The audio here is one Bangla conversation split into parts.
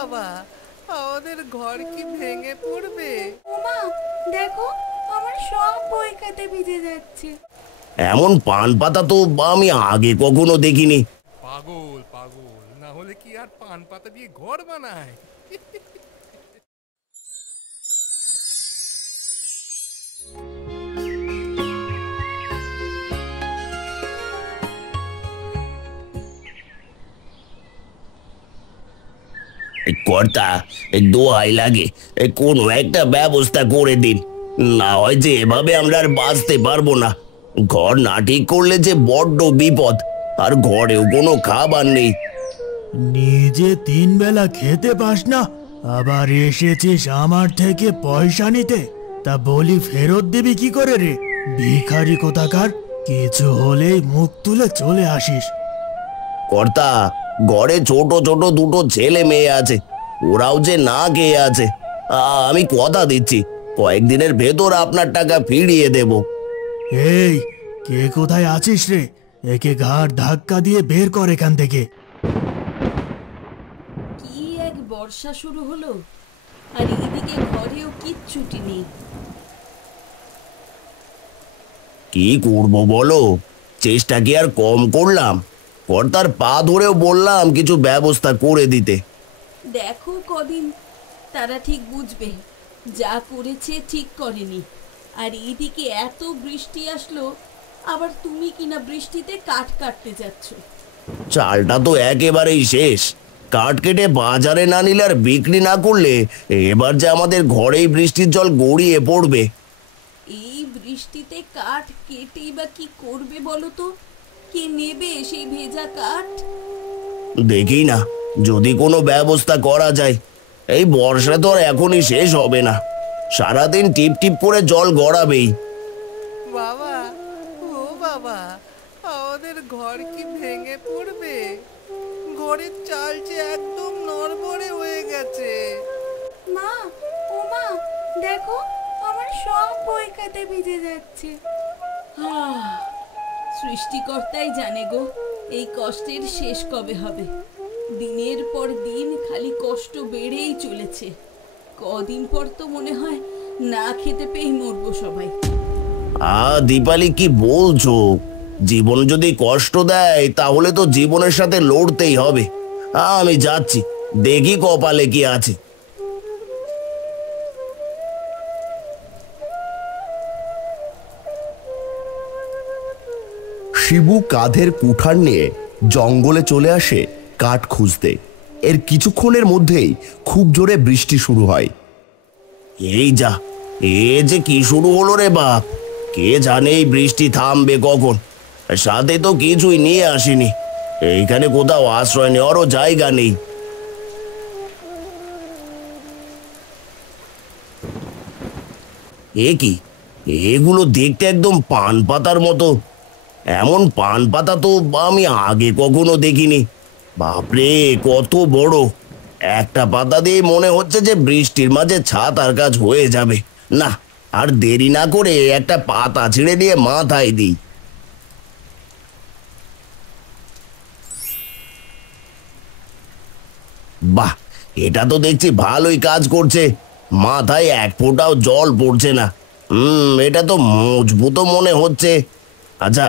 বাবা, আমাদের ঘর কি ভেঙে পড়বে? ওমা, দেখো, আমার সব বই খাতা ভিজে যাচ্ছে। এমন পান পাতা তো আমি আগে কখনো দেখিনি। পাগল পাগল, না হলে কি আর পান পাতা দিয়ে ঘর বানায়? কর্তা, দোহাই লাগে, কোনো একটা ব্যবস্থা করে দিন। না হয় যে এভাবে আমরা আর বাঁচতে পারবো না। ঘর না ঠিক করলে যে বড্ড বিপদ, আর ঘরেও কোনো খাবার নেই। নিজে 3 বেলা খেতে পাস না, আবার এসেছিস আমার থেকে পয়সা নিতে? তা বলি ফেরত দিবি কি করে রে, ভিখারি কোথাকার! কিছু হলেই মুখ তুলে চলে আসিস। কর্তা, ঘরে ছোট ছোট দুটো ছেলে মেয়ে আছে, ওরাও যে না খেয়ে আছে। আমি কথা দিচ্ছি, কয়েকদিনের ভেতর আপনার টাকা ফিরিয়ে দেব। এই, কে কোথায় আছিস রে? একে ঘাড় ধাক্কা দিয়ে বের কর এখান থেকে। কি এক বর্ষা শুরু হলো, আর এদিকে ঘরেও কিচ্ছুটি নেই। কি করব বলো, চেষ্টা কি আর কম করলাম? কর্তার পা ধরেও বললাম কিছু ব্যবস্থা করে দিতে। দেখো কদিন, তারা ঠিক বুঝবে যা করেছে ঠিক করেনি। আর এদিকে এত বৃষ্টি আসলো, আবার তুমি কিনা বৃষ্টিতে কাঠ কাটতে যাচ্ছ। চালটা তো একেবারেই শেষ। কাঠ কেটে বাজারে না নিলে আর বিক্রি না করলে এবার যে আমাদের ঘরেই বৃষ্টির জল গড়িয়ে পড়বে। এই বৃষ্টিতে কাঠ কেটেই বা কি করবে বলো তো? কে নেবে সেই ভেজা কাঠ? দেখি না, যদি কোনো ব্যবস্থা করা যায়। এই বর্ষা তো আর এখনই শেষ হবে না, সারাদিন টিপ টিপ করে জল গড়াবেই। বাবা, ও বাবা, আমাদের ঘর কি ভেঙে পড়বে? ঘরের চাল যে একদম নড়বড়ে হয়ে গেছে। মা, ও মা, দেখো, আমার সব বই খাতা ভিজে যাচ্ছে। সৃষ্টিকর্তাই জানে গো, এই কষ্টের শেষ কবে হবে। দিনের পর দিন খালি কষ্ট বেড়েই চলেছে। কদিন পর তো মনে হয় না খেতে পেয়েই মরবো সবাই। দীপালি, কি বলছো? জীবন যদি কষ্ট দেয় তাহলে তো জীবনের সাথে লড়তেই হবে। আমি যাচ্ছি, দেখি কপালে কি আছে। শিবু কাঁধের কুঠার নিয়ে জঙ্গলে চলে আসে কাঠ খুঁজতে। এর কিছুক্ষণের মধ্যেই খুব জোরে বৃষ্টি শুরু হয়। এই যা, এ যে কি শুরু হলো রে বাপ! কে জানে এই বৃষ্টি থামবে কখন। সাথে তো কিছুই নিয়ে আসিনি, এইখানে কোথাও আশ্রয় নেওয়ারও জায়গা নেই। এ কি, এগুলো দেখতে একদম পান পাতার মতো। এমন পান পাতা তো আমি আগে কখনো দেখিনি। বাপরে, কত বড়! একটা পাতা দিয়ে মনে হচ্ছে যে বৃষ্টির মাঝে ছাতার কাজ হয়ে যাবে। না, আর দেরি না করে একটা পাতা ছিঁড়ে নিয়ে মাথায় দিই। বাহ, এটা তো দেখছি ভালোই কাজ করছে। মাথায় এক ফোঁটাও জল পড়ছে না। এটা তো মজবুত মনে হচ্ছে। আচ্ছা,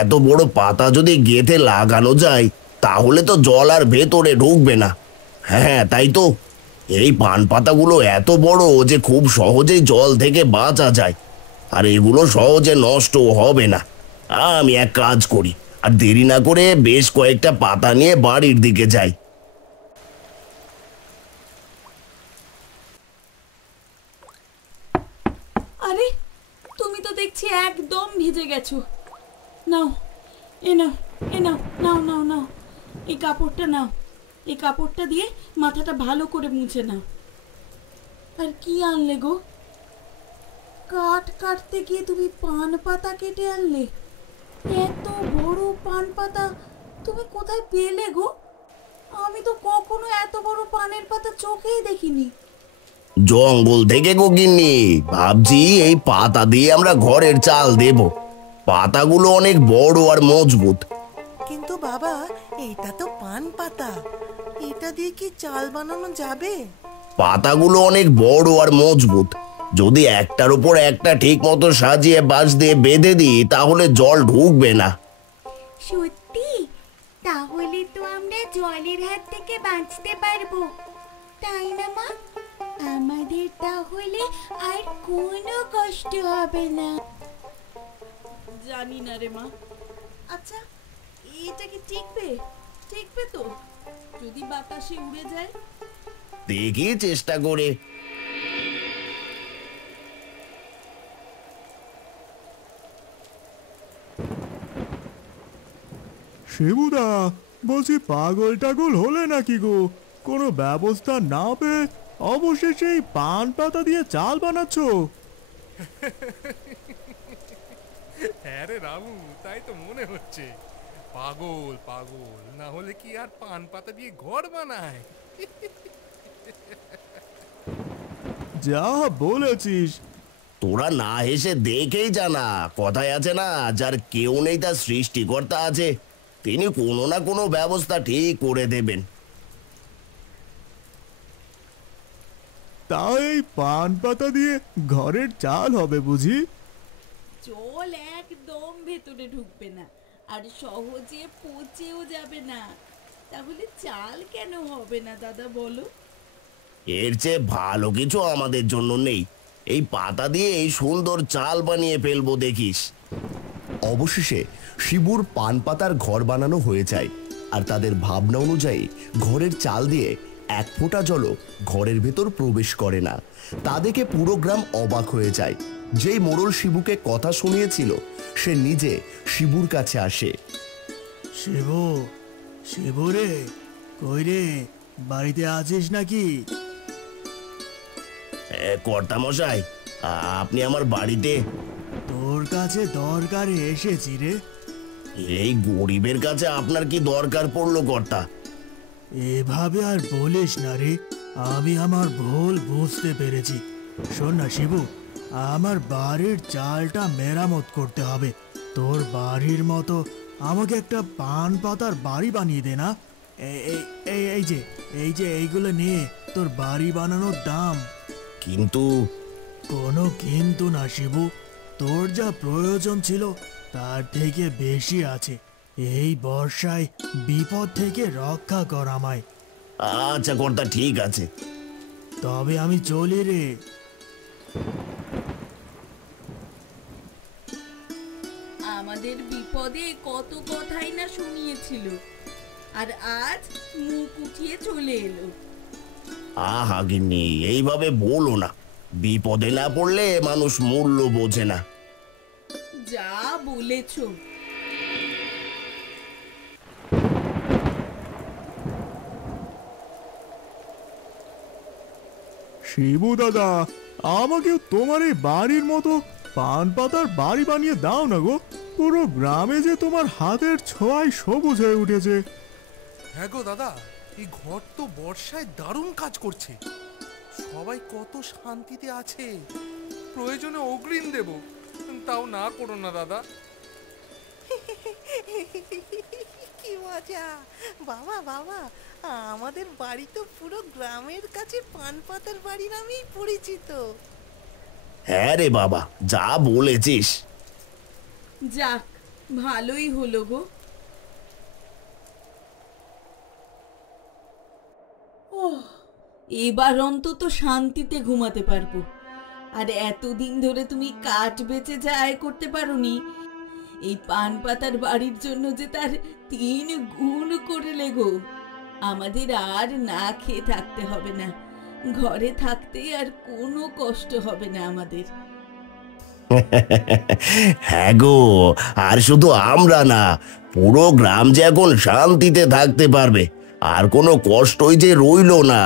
এত বড় পাতা যদি গেঁথে লাগানো যায় তাহলে তো জল আর ভেতরে ঢুকবে না। হ্যাঁ, তাই তো। এই পান পাতাগুলো এত বড় যে খুব সহজেই জল থেকে বাঁচা যায়, আর এগুলো সহজে নষ্টও হবে না। আমি এক কাজ করি, আর দেরি না করে বেশ কয়েকটা পাতা নিয়ে বাড়ির দিকে যাই। আরে, তুমি তো দেখছি একদম ভিজে গেছো। নাও, এ নাও, এ নাও, নাও নাও নাও, এই কাপড়টা নাও। এই কাপড়টা দিয়ে মাথাটা ভালো করে মুছে নাও। আর কি আনলে গো? কাঠ কাটতে গিয়ে তুমি পান পাতা কেটে আনলে? এত বড় পান পাতা তুমি কোথায় পেলে গো? আমি তো কখনো এত বড় পানের পাতা চোখেই দেখিনি। জঙ্গল থেকে গো গিন্নি, ভাবছি এই পাতা দিয়ে আমরা ঘরের চাল দেব। পাতাগুলো অনেক বড় আর মজবুত। কিন্তু বাবা, এইটা তো পান পাতা, এটা দিয়ে কি চাল বানানো যাবে? পাতাগুলো অনেক বড় আর মজবুত। যদি একটার উপর একটা ঠিক মতো সাজিয়ে বাঁশ দিয়ে বেঁধে দিই তাহলে জল ঢুকবে না। সত্যি? তাহলে তো আমরা জলের হাত থেকে বাঁচতে পারবো, তাই না মা? আমাদের তাহলে আর কোনো কষ্ট হবে না। জানি না রে মা। আচ্ছা, এটা কি টিকবে? টিকবে তো? যদি বাতাসে উড়ে যায়? দেখি চেষ্টা করে। শিবুদা, বলছি পাগল টাগল হলে নাকি গো? কোনো ব্যবস্থা না পেয়ে অবশেষে এই পান পাতা দিয়ে চাল বানাচ্ছো? হ্যাঁ রে রামু, তাই তো মনে হচ্ছে। পাগল পাগল না হলে কি আর পান পাতা দিয়ে ঘর বানায়? যা বলেছিস। তোরা না হেসে দেখেই জানা, কথায় আছে না, যার কেউ নেই তার সৃষ্টিকর্তা আছে। তিনি কোনো না কোনো ব্যবস্থা ঠিক করে দেবেন। তাই এই পান পাতা দিয়ে ঘরের চাল হবে বুঝি? জল একদম ভেতরে ঢুকবে না, আর সহজে পচেও যাবে না। তাহলে চাল কেন হবে না দাদা বলো? এর চেয়ে ভালো কিছু আমাদের জন্য নেই। এই পাতা দিয়ে এই সুন্দর চাল বানিয়ে ফেলবো দেখিস। অবশেষে শিবুর পান পাতার ঘর বানানো হয়ে যায়, আর তাদের ভাবনা অনুযায়ী ঘরের চাল দিয়ে এক ফোঁটা জলও ঘরের ভেতর প্রবেশ করে না। তা দেখে পুরো গ্রাম অবাক হয়ে যায়। যেই মোড়ল শিবুকে কথা শুনিয়েছিল সে নিজে শিবুর কাছে আসে। শিবু, শিবু রে, কই রে, বাড়িতে আছিস নাকি? কর্তা মশাই, আপনি আমার বাড়িতে? তোর কাছে দরকারে এসেছি রে। এই গরিবের কাছে আপনার কি দরকার পড়লো কর্তা? এভাবে আর বলিস না রে, আমি আমার ভুল বুঝতে পেরেছি। শোন না শিবু, আমার বাড়ির চালটা মেরামত করতে হবে। তোর বাড়ির মতো আমাকে একটা পান পাতার বাড়ি বানিয়ে দে না। এই যে এইগুলো নিয়ে তোর বাড়ি বানানোর দাম। কিন্তু কোনো কিন্তু না শিবু, তোর যা প্রয়োজন ছিল তার থেকে বেশি আছে। এই বর্ষায় বিপদ থেকে রক্ষা কর আমায়। আচ্ছা কর্তা, ঠিক আছে। তবে আমি চলি রে। আমাদের বিপদে কত কথাই না শুনিয়েছিল, আর আজ মুখ উঠিয়ে চলে এলো। আহা গিন্নি, এইভাবে বলো না। বিপদে না পড়লে মানুষ মূল্য বোঝে না। যা বলেছো। শিবু দাদা, আমাকে তোমার এই বাড়ির মতো পান পাতার বাড়ি বানিয়ে দাও না গো। পুরো গ্রামে যে তোমার হাতের ছোঁয়ায় সবুজ হয়ে উঠেছে। হ্যাঁ গো দাদা, এই ঘর তো বর্ষায় দারুণ কাজ করছে। সবাই কত শান্তিতে আছে। প্রয়োজনে অগ্রিম দেব, তাও না করো না দাদা। কি মজা! বাবা বাবা, আমাদের বাড়ি তো পুরো গ্রামের কাছে পান পাতার বাড়ি নামেই পরিচিত। হ্যাঁ রে বাবা, যা বলেছিস। যাক, ভালোই হলো গো। ওহ, এবার অন্তত শান্তিতে ঘুমাতে পারবো। আর এতদিন ধরে তুমি কাঠ বেচে যা আয় করতে পারোনি, এই পান পাতার বাড়ির জন্য যে তার 3 গুণ করে লেগো। আমাদের আর না খেয়ে থাকতে হবে না, ঘরে থাকতে আর কোনো কষ্ট হবে না আমাদের। হ্যাঁ গো, আর শুধু আমরা না, পুরো গ্রাম যে এখন শান্তিতে থাকতে পারবে, আর কোনো কষ্টই যে রইলো না।